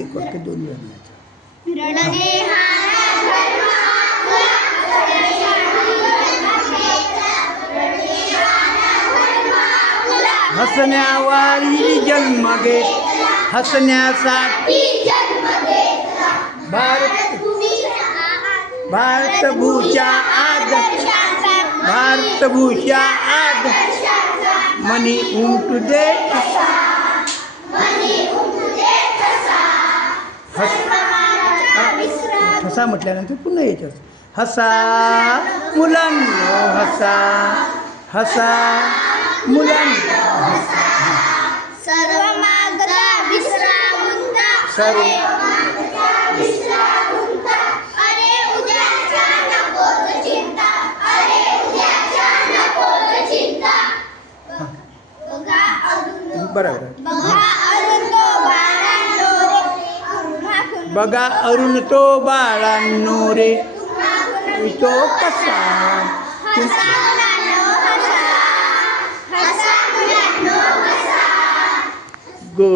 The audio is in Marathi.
एक वाक्य दोन वेळा म्हणायचं. हसण्यावारी जन्म घे, हसण्यासाठी भारतभूषा आद मनी उमटू दे. हसा म्हटल्यानंतर पुन्हा यायचं हसा मुलांनो, हसा मुलांनो. बरोबर. बघा अरुण तो बाळांनो रे, तो कसा